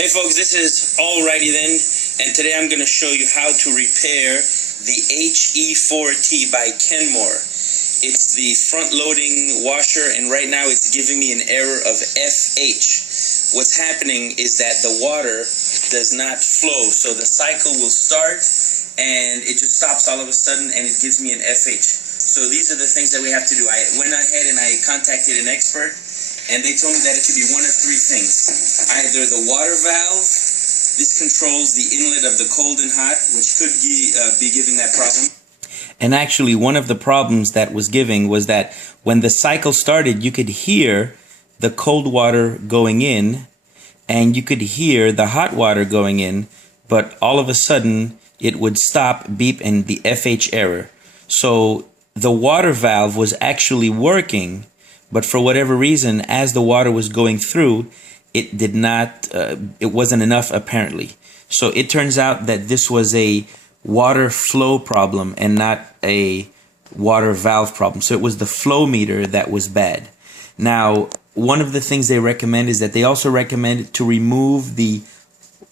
Hey folks, this is Alrighty Then, and today I'm going to show you how to repair the HE4T by Kenmore. It's the front-loading washer, and right now it's giving me an error of FH. What's happening is that the water does not flow, so the cycle will start, and it just stops all of a sudden, and it gives me an FH. So these are the things that we have to do. I went ahead and I contacted an expert, and they told me that it could be one of three things. Either the water valve, this controls the inlet of the cold and hot, which could be giving that problem. And actually, one of the problems that was giving was that when the cycle started, you could hear the cold water going in, and you could hear the hot water going in, but all of a sudden, it would stop, beep, and the FH error. So the water valve was actually working, but for whatever reason, as the water was going through, it did not, it wasn't enough apparently. So it turns out that this was a water flow problem and not a water valve problem. So it was the flow meter that was bad. Now, one of the things they recommend is that they also recommend to remove the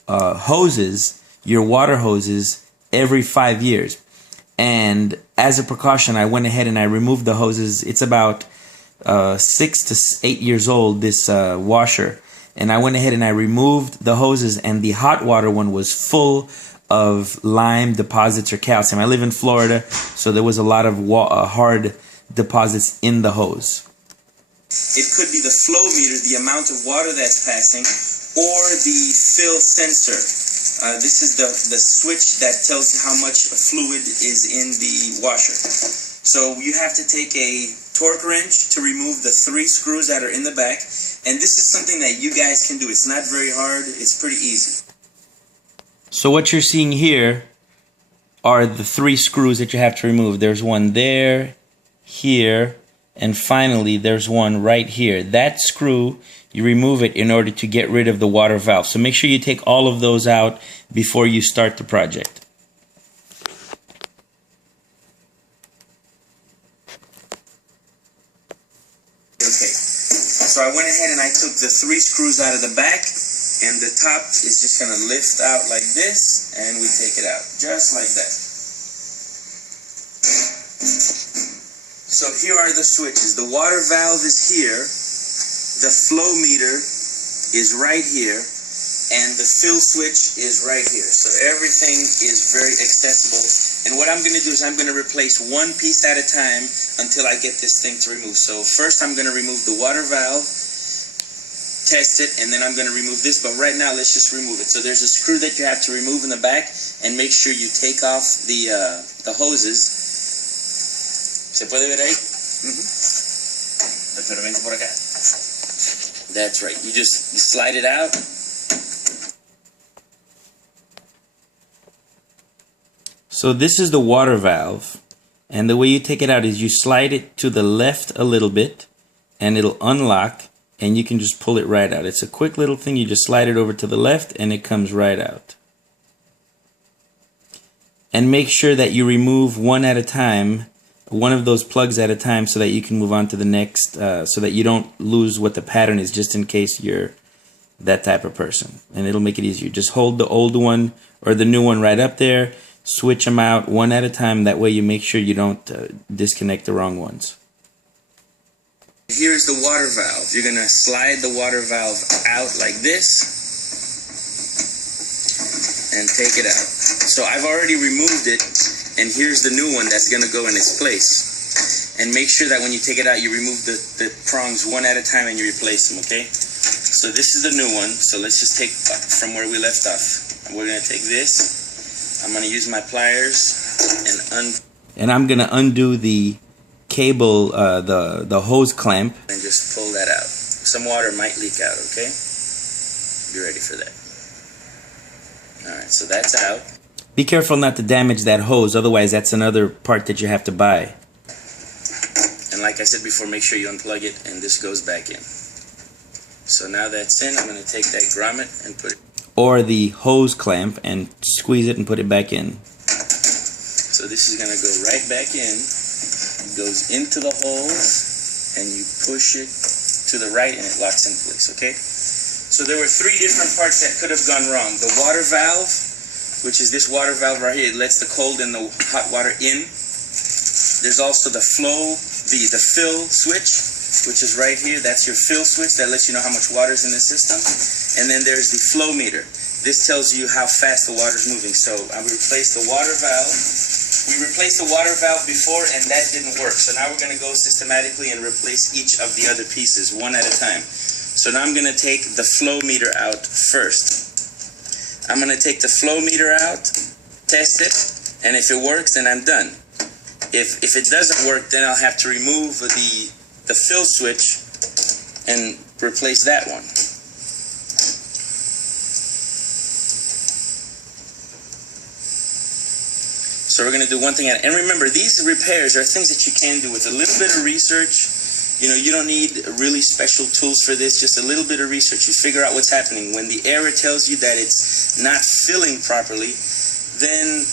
hoses, your water hoses, every 5 years. And as a precaution, I went ahead and I removed the hoses. It's about 6 to 8 years old, this washer. And I went ahead and I removed the hoses, and the hot water one was full of lime deposits or calcium. I live in Florida, so there was a lot of hard deposits in the hose. It could be the flow meter, the amount of water that's passing, or the fill sensor. This is the switch that tells you how much fluid is in the washer. So you have to take a torque wrench to remove the 3 screws that are in the back. And this is something that you guys can do. It's not very hard. It's pretty easy. So what you're seeing here are the 3 screws that you have to remove. There's one there, here, and finally there's one right here. That screw, you remove it in order to get rid of the water valve. So make sure you take all of those out before you start the project. Okay, so I went ahead and I took the 3 screws out of the back, and the top is just going to lift out like this, and we take it out, just like that. So here are the switches. The water valve is here, the flow meter is right here, and the fill switch is right here. So everything is very accessible. And what I'm going to do is I'm going to replace one piece at a time until I get this thing to remove. So first I'm going to remove the water valve, test it, and then I'm going to remove this. But right now, let's just remove it. So there's a screw that you have to remove in the back, and make sure you take off the hoses. ¿Se puede ver ahí? Pero vente por acá. That's right. You slide it out. So this is the water valve, and the way you take it out is you slide it to the left a little bit, and it'll unlock, and you can just pull it right out. It's a quick little thing. You just slide it over to the left, and it comes right out. And make sure that you remove one at a time, one of those plugs at a time, so that you can move on to the next, so that you don't lose what the pattern is, just in case you're that type of person. And it'll make it easier. Just hold the old one or the new one right up there. Switch them out one at a time. That way you make sure you don't disconnect the wrong ones. Here's the water valve. You're going to slide the water valve out like this and take it out. So I've already removed it, and here's the new one that's going to go in its place. And make sure that when you take it out, you remove the prongs one at a time and you replace them, okay? So this is the new one. So let's just take from where we left off. We're going to take this. I'm going to use my pliers and I'm going to undo the cable, the hose clamp, and just pull that out. Some water might leak out, okay? Be ready for that. Alright, so that's out. Be careful not to damage that hose, otherwise that's another part that you have to buy. And like I said before, make sure you unplug it, and this goes back in. So now that's in, I'm going to take that grommet and put it, or the hose clamp, and squeeze it and put it back in. So this is going to go right back in. It goes into the holes, and you push it to the right, and it locks in place, okay? So there were 3 different parts that could have gone wrong. The water valve, which is this water valve right here, it lets the cold and the hot water in. There's also the fill switch, which is right here. That's your fill switch that lets you know how much water is in the system. And then there's the flow meter. This tells you how fast the water is moving. So I replaced the water valve. We replaced the water valve before, and that didn't work. So now we're going to go systematically and replace each of the other pieces one at a time. So now I'm going to take the flow meter out first. I'm going to take the flow meter out, test it, and if it works, then I'm done. If it doesn't work, then I'll have to remove the fill switch and replace that one. So we're going to do one thing at a time. And remember, these repairs are things that you can do with a little bit of research. You know, you don't need really special tools for this, just a little bit of research. You figure out what's happening. When the error tells you that it's not filling properly, then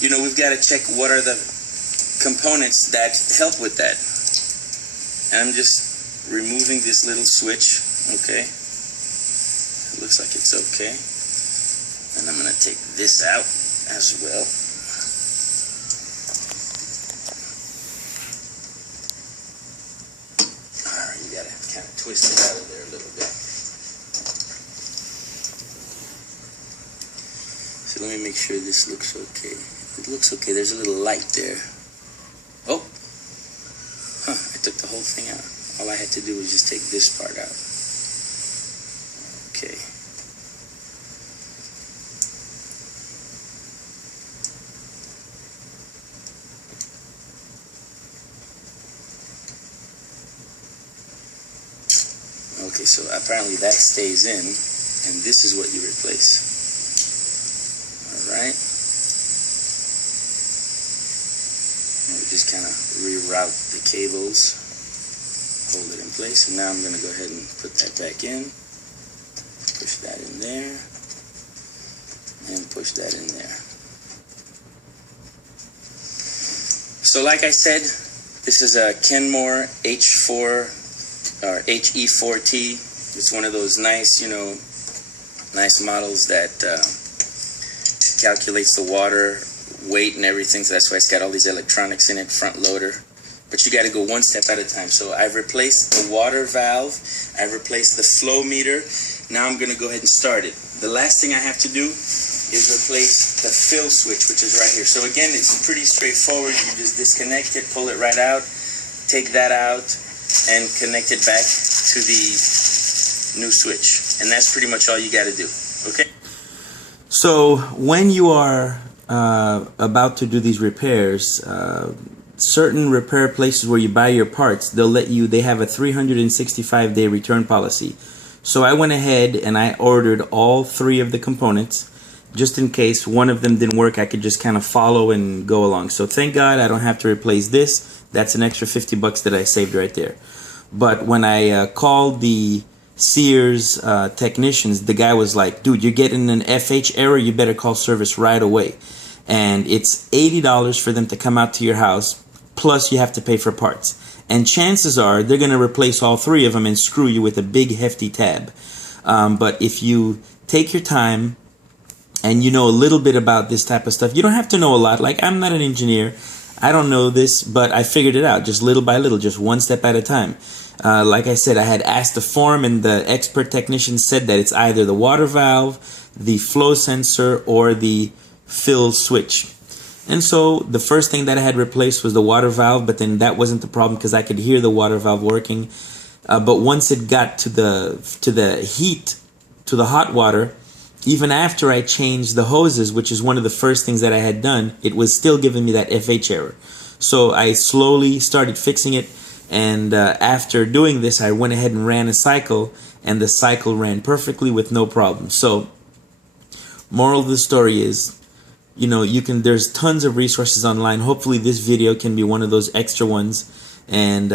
you know, we've got to check what are the components that help with that. And I'm just removing this little switch, okay? It looks like it's okay. And I'm going to take this out as well. Alright, you gotta kind of twist it out of there a little bit. So let me make sure this looks okay. It looks okay. There's a little light there. Oh! Huh, I took the whole thing out. All I had to do was just take this part out. Okay. Okay, so apparently that stays in, and this is what you replace. Alright. And we just kind of reroute the cables, hold it in place, and now I'm going to go ahead and put that back in, push that in there, and push that in there. So like I said, this is a Kenmore HE4T. It's one of those nice, you know, nice models that calculates the water weight and everything. So that's why it's got all these electronics in it, front loader. But you got to go one step at a time. So I've replaced the water valve. I've replaced the flow meter. Now I'm going to go ahead and start it. The last thing I have to do is replace the fill switch, which is right here. So again, it's pretty straightforward. You just disconnect it, pull it right out, take that out, and connect it back to the new switch. And that's pretty much all you got to do. Okay? So when you are about to do these repairs, certain repair places where you buy your parts, they have a 365-day return policy. So I went ahead and I ordered all 3 of the components, just in case one of them didn't work. I could just kind of follow and go along. So thank God I don't have to replace this. That's an extra $50 that I saved right there. But when I called the Sears technicians, the guy was like, dude, you're getting an FH error, you better call service right away. And it's $80 for them to come out to your house, plus you have to pay for parts. And chances are they're going to replace all 3 of them and screw you with a big hefty tab. But if you take your time and you know a little bit about this type of stuff, you don't have to know a lot. Like, I'm not an engineer. I don't know this, but I figured it out just little by little, just one step at a time. Like I said, I had asked the forum, and the expert technician said that it's either the water valve, the flow sensor, or the fill switch. And so the first thing that I had replaced was the water valve, but then that wasn't the problem because I could hear the water valve working. But once it got to the heat, to the hot water, even after I changed the hoses, which is one of the first things that I had done, it was still giving me that FH error. So I slowly started fixing it, and after doing this, I went ahead and ran a cycle, and the cycle ran perfectly with no problem. So moral of the story is, you know, there's tons of resources online. Hopefully this video can be one of those extra ones. And,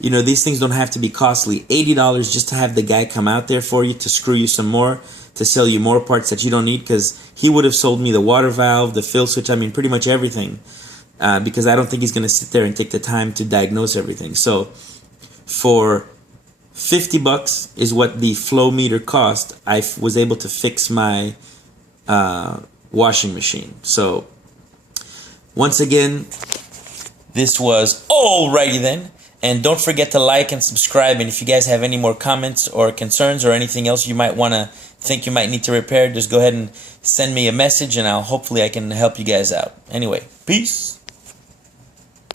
you know, these things don't have to be costly. $80 just to have the guy come out there for you to screw you some more, to sell you more parts that you don't need, because he would have sold me the water valve, the fill switch, I mean pretty much everything, because I don't think he's going to sit there and take the time to diagnose everything. So for $50 is what the Flowmeter cost. I was able to fix my washing machine. So once again, this was Alrighty Then. And don't forget to like and subscribe. And if you guys have any more comments or concerns or anything else you might want to think you might need to repair, just go ahead and send me a message, and hopefully I can help you guys out. Anyway, peace.